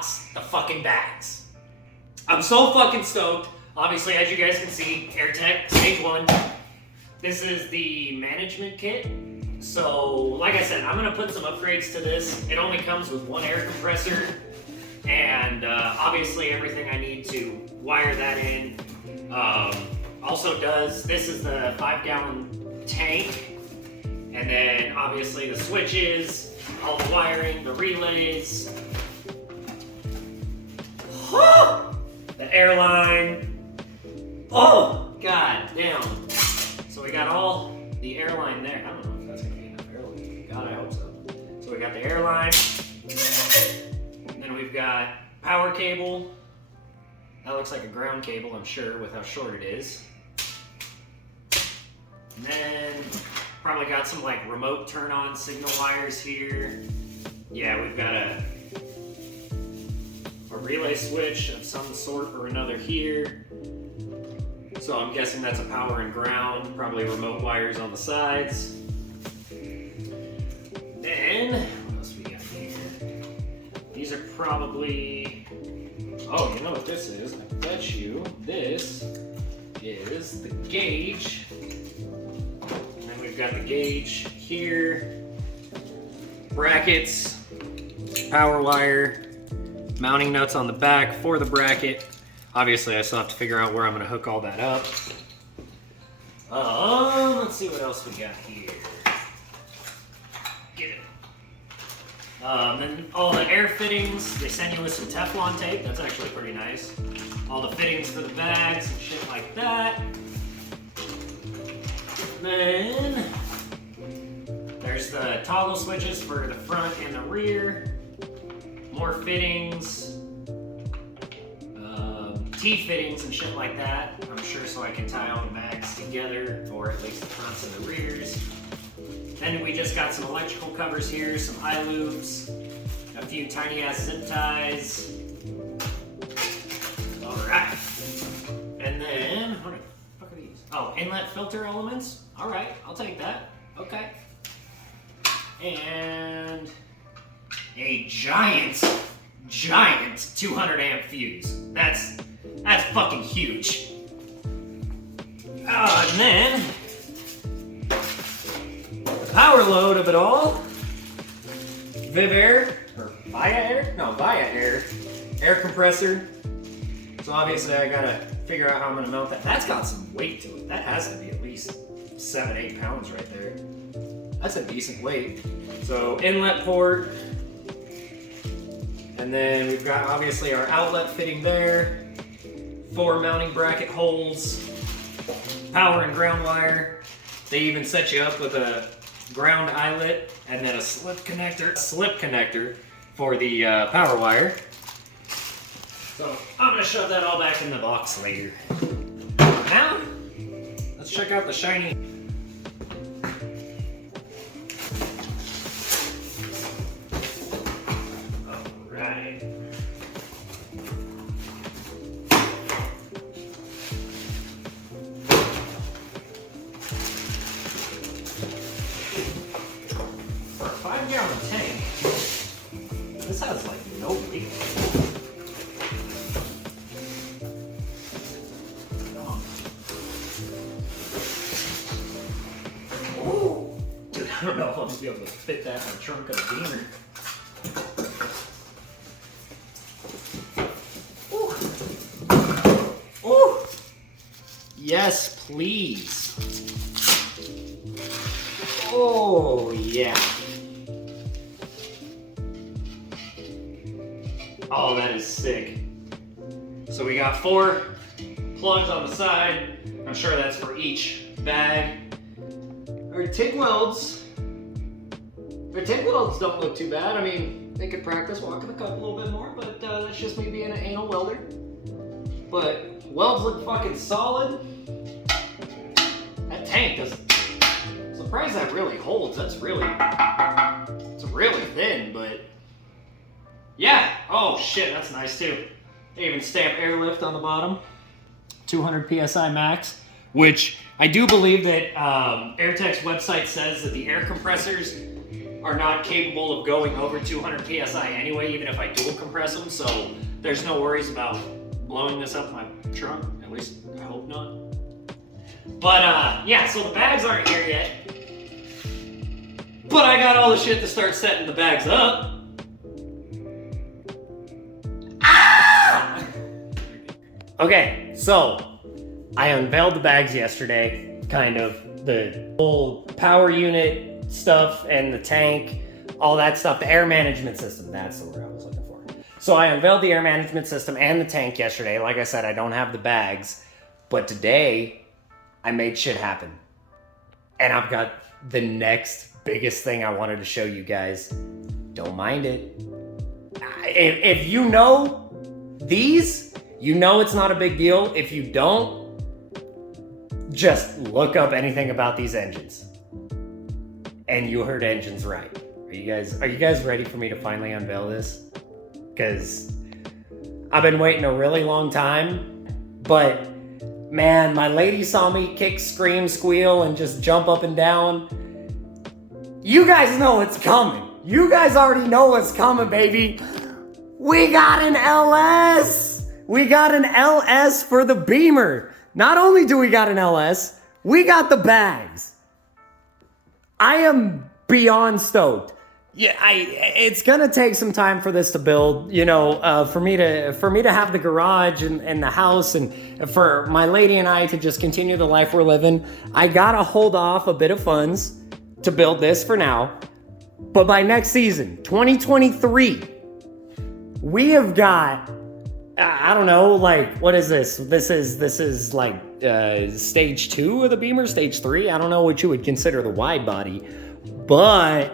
unbox the fucking bags. I'm so fucking stoked. Obviously, as you guys can see, AirTech Stage 1. This is the management kit. So, like I said, I'm gonna put some upgrades to this. It only comes with one air compressor, and obviously everything I need to wire that in. This is the 5-gallon tank, and then obviously the switches, all the wiring, the relays, the airline. Oh, god damn. So we got all the airline there. I don't know if that's gonna be enough airline. God, I hope so. So we got the airline, and then we've got power cable. That looks like a ground cable, I'm sure, with how short it is. And then probably got some like remote turn on signal wires here. Yeah, we've got a relay switch of some sort or another here. So I'm guessing that's a power and ground, probably remote wires on the sides. Then, what else we got here? These are probably, oh, you know what this is? I bet you this is the gauge. And then we've got the gauge here, brackets, power wire, mounting nuts on the back for the bracket. Obviously, I still have to figure out where I'm going to hook all that up. Let's see what else we got here. Get it. Then all the air fittings, they send you with some Teflon tape. That's actually pretty nice. All the fittings for the bags and shit like that. Then there's the toggle switches for the front and the rear. More fittings. T-fittings and shit like that, I'm sure, so I can tie all the bags together, or at least the fronts and the rears. Then we just got some electrical covers here, some eye loops, a few tiny ass zip ties. Alright. And then, what the fuck are these? Oh, inlet filter elements. Alright, I'll take that. Okay. And a giant 200 amp fuse. That's fucking huge. And then, the power load of it all, Via Air air compressor. So obviously I gotta figure out how I'm gonna mount that. That's got some weight to it. That has to be at least 7-8 pounds right there. That's a decent weight. So inlet port, and then we've got obviously our outlet fitting there. 4 mounting bracket holes, power and ground wire. They even set you up with a ground eyelet and then a slip connector for the power wire. So I'm gonna shove that all back in the box later. Now, let's check out the shiny. Tank. This has like no weight. Oh, dude, I don't know if I'll just be able to fit that in the trunk of the Beamer. Ooh. Ooh. Yes, please. Oh, yeah. Oh, that is sick. So we got 4 plugs on the side. I'm sure that's for each bag. Our TIG welds. Our TIG welds don't look too bad. I mean, they could practice walking the cup a little bit more, but that's just me being an anal welder. But welds look fucking solid. That tank does. I'm surprised that really holds. It's really thin, but. Yeah, oh shit, that's nice too. They even stamp airlift on the bottom. 200 PSI max, which I do believe that AirTech's website says that the air compressors are not capable of going over 200 PSI anyway, even if I dual compress them, so there's no worries about blowing this up my trunk, at least I hope not. But yeah, so the bags aren't here yet, but I got all the shit to start setting the bags up. Ah! Okay, so I unveiled the bags yesterday, kind of the whole power unit stuff and the tank, all that stuff, the air management system, that's the word I was looking for. So I unveiled the air management system and the tank yesterday. Like I said, I don't have the bags, but today I made shit happen. And I've got the next biggest thing I wanted to show you guys. Don't mind it. If you know these, you know it's not a big deal. If you don't, just look up anything about these engines. And you heard engines right. Are you guys ready for me to finally unveil this? Because I've been waiting a really long time, but man, my lady saw me kick, scream, squeal, and just jump up and down. You guys know what's coming. You guys already know what's coming, baby. We got an LS. We got an LS for the Beamer. Not only do we got an LS, we got the bags. I am beyond stoked. Yeah, it's gonna take some time for this to build, you know, for me to have the garage and the house, and for my lady and I to just continue the life we're living. I gotta hold off a bit of funds to build this for now. But by next season, 2023, we have got, I don't know, like, what is this? This is like stage 2 of the Beamer, stage 3. I don't know what you would consider the wide body, but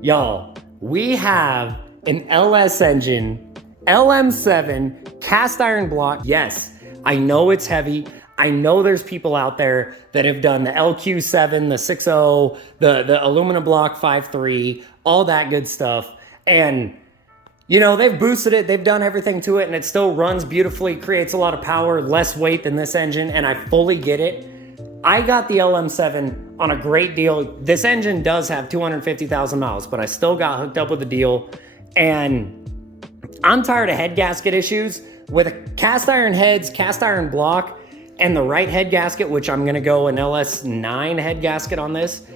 y'all, we have an LS engine, LM7, cast iron block. Yes, I know it's heavy. I know there's people out there that have done the LQ7, the 6.0, the aluminum block 5.3, all that good stuff. And you know, they've boosted it, they've done everything to it, and it still runs beautifully, creates a lot of power, less weight than this engine, and I fully get it. I got the LM7 on a great deal. This engine does have 250,000 miles, but I still got hooked up with the deal, and I'm tired of head gasket issues. With cast iron heads, cast iron block, and the right head gasket, which I'm gonna go an LS9 head gasket on this,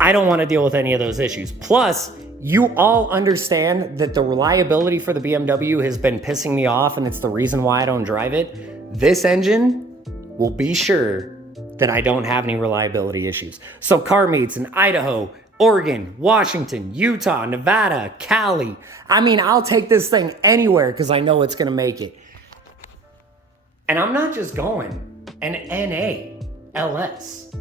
I don't wanna deal with any of those issues. Plus, you all understand that the reliability for the BMW has been pissing me off, and it's the reason why I don't drive it. This engine will be sure that I don't have any reliability issues. So car meets in Idaho, Oregon, Washington, Utah, Nevada, Cali. I mean, I'll take this thing anywhere because I know it's gonna make it. And I'm not just going an NA LS.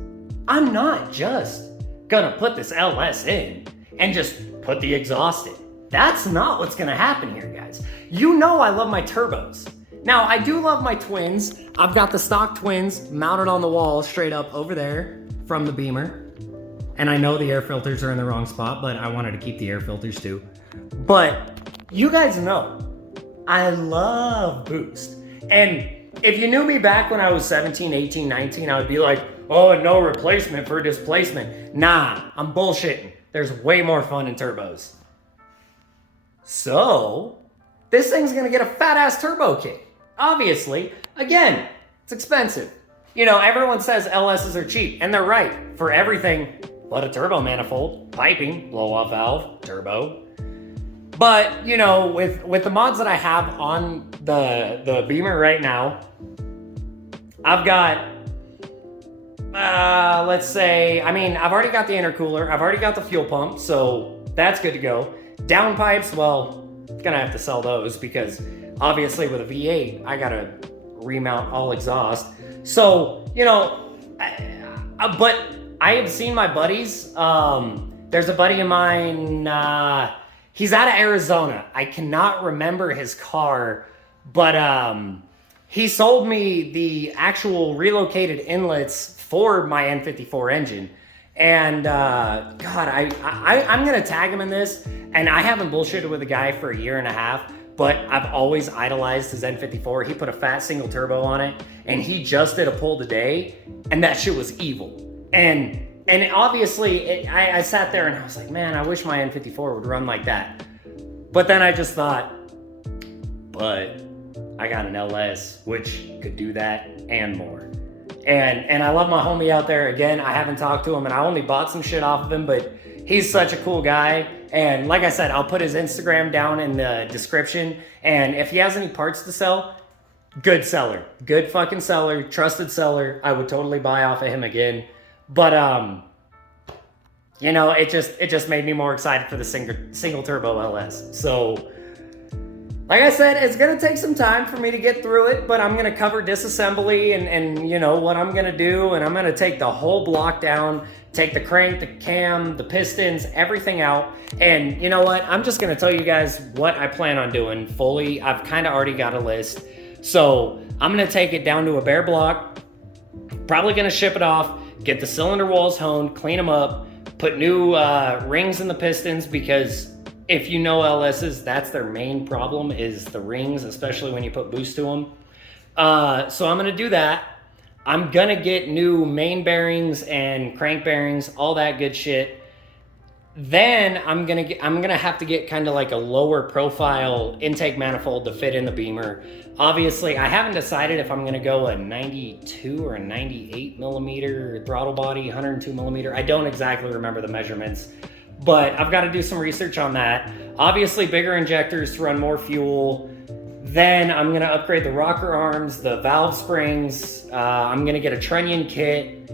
I'm not just gonna put this LS in and just put the exhaust in. That's not what's gonna happen here, guys. You know I love my turbos. Now, I do love my twins. I've got the stock twins mounted on the wall straight up over there from the Beamer. And I know the air filters are in the wrong spot, but I wanted to keep the air filters too. But you guys know, I love boost. And if you knew me back when I was 17, 18, 19, I would be like, oh, no replacement for displacement. Nah, I'm bullshitting. There's way more fun in turbos. So, this thing's gonna get a fat ass turbo kit. Obviously, again, it's expensive. You know, everyone says LSs are cheap, and they're right for everything but a turbo manifold, piping, blow off valve, turbo. But, you know, with the mods that I have on the Beamer right now, I've got, let's say, I mean, I've already got the intercooler, I've already got the fuel pump, so that's good to go. Downpipes, well, gonna have to sell those because obviously with a V8, I gotta remount all exhaust. So, you know, but I have seen my buddies. There's a buddy of mine, he's out of Arizona. I cannot remember his car, but he sold me the actual relocated inlets for my N54 engine. And God, I'm gonna tag him in this, and I haven't bullshitted with the guy for a year and a half, but I've always idolized his N54. He put a fat single turbo on it, and he just did a pull today, and that shit was evil. And And obviously, I sat there and I was like, man, I wish my N54 would run like that. But then I just thought, but I got an LS, which could do that and more. And I love my homie out there. Again, I haven't talked to him, and I only bought some shit off of him, but he's such a cool guy. And like I said, I'll put his Instagram down in the description. And if he has any parts to sell, good seller. Good fucking seller. Trusted seller. I would totally buy off of him again. But, you know, it just made me more excited for the single turbo LS. So, like I said, it's going to take some time for me to get through it, but I'm going to cover disassembly and you know, what I'm going to do. And I'm going to take the whole block down, take the crank, the cam, the pistons, everything out. And you know what? I'm just going to tell you guys what I plan on doing fully. I've kind of already got a list. So I'm going to take it down to a bare block, probably going to ship it off, get the cylinder walls honed, clean them up, put new rings in the pistons, because if you know LSs, that's their main problem, is the rings, especially when you put boost to them. So I'm gonna do that. I'm gonna get new main bearings and crank bearings, all that good shit. Then I'm gonna have to get kind of like a lower profile intake manifold to fit in the Beamer. Obviously, I haven't decided if I'm gonna go a 92 or a 98 millimeter throttle body, 102 millimeter. I don't exactly remember the measurements, but I've got to do some research on that. Obviously, bigger injectors to run more fuel. Then I'm going to upgrade the rocker arms, the valve springs. I'm going to get a trunnion kit.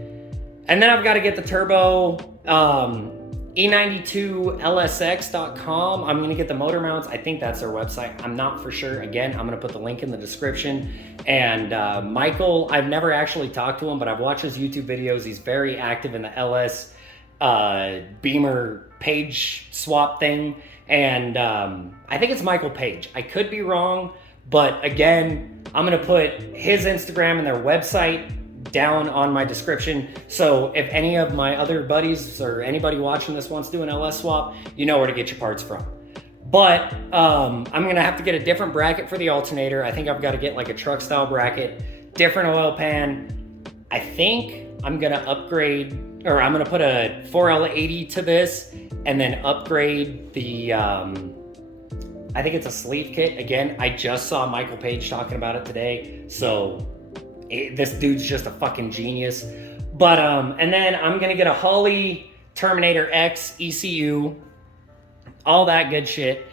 And then I've got to get the turbo, E92LSX.com. I'm going to get the motor mounts. I think that's their website. I'm not for sure. Again, I'm going to put the link in the description. And Michael, I've never actually talked to him, but I've watched his YouTube videos. He's very active in the LS Beamer page swap thing, and I think it's Michael Page. I could be wrong, but again, I'm gonna put his Instagram and their website down on my description, so if any of my other buddies or anybody watching this wants to do an LS swap, you know where to get your parts from. But I'm gonna have to get a different bracket for the alternator. I think I've got to get like a truck style bracket, different oil pan. I think I'm gonna upgrade, or I'm gonna put a 4L80 to this and then upgrade the, I think it's a sleeve kit. Again, I just saw Michael Page talking about it today. So this dude's just a fucking genius. But, and then I'm gonna get a Holley Terminator X ECU, all that good shit.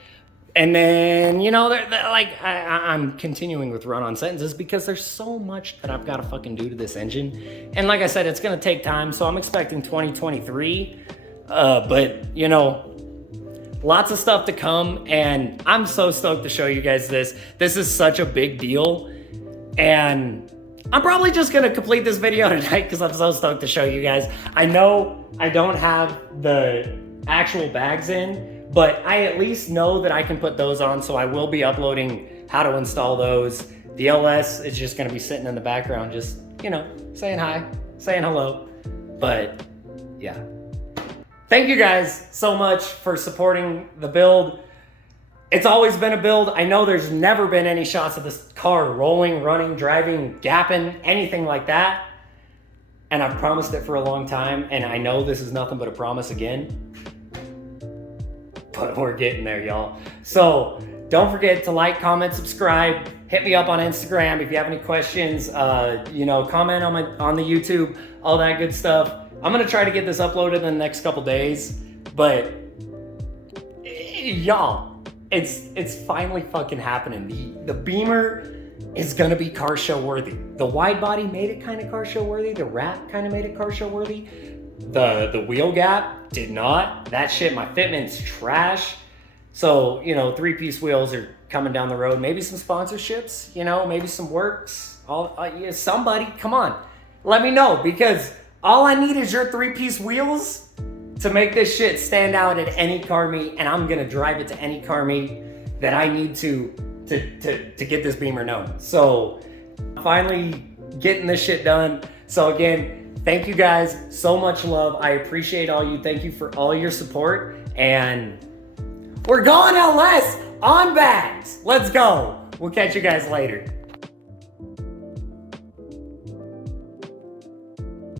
And then, you know, I'm continuing with run-on sentences because there's so much that I've got to fucking do to this engine. And like I said, it's going to take time, so I'm expecting 2023. But, you know, lots of stuff to come, and I'm so stoked to show you guys this. This is such a big deal, and I'm probably just going to complete this video tonight because I'm so stoked to show you guys. I know I don't have the actual bags in, but I at least know that I can put those on, so I will be uploading how to install those. The LS is just gonna be sitting in the background, just, you know, saying hi, saying hello. But yeah. Thank you guys so much for supporting the build. It's always been a build. I know there's never been any shots of this car rolling, running, driving, gapping, anything like that. And I've promised it for a long time, and I know this is nothing but a promise again. But we're getting there, y'all. So don't forget to like, comment, subscribe. Hit me up on Instagram if you have any questions. You know, comment on the YouTube, all that good stuff. I'm gonna try to get this uploaded in the next couple days. But y'all, it's finally fucking happening. The Beamer is gonna be car show worthy. The Widebody made it kind of car show worthy. The Wrap kind of made it car show worthy. The wheel gap did not. That shit, my fitment's trash. So, you know, 3-piece wheels are coming down the road. Maybe some sponsorships, you know, maybe some works. Yeah, somebody, come on. Let me know, because all I need is your 3-piece wheels to make this shit stand out at any car meet, and I'm gonna drive it to any car meet that I need to get this Beamer known. So, finally getting this shit done. So again, thank you guys, so much love. I appreciate all you. Thank you for all your support. And we're going LS on bags. Let's go. We'll catch you guys later.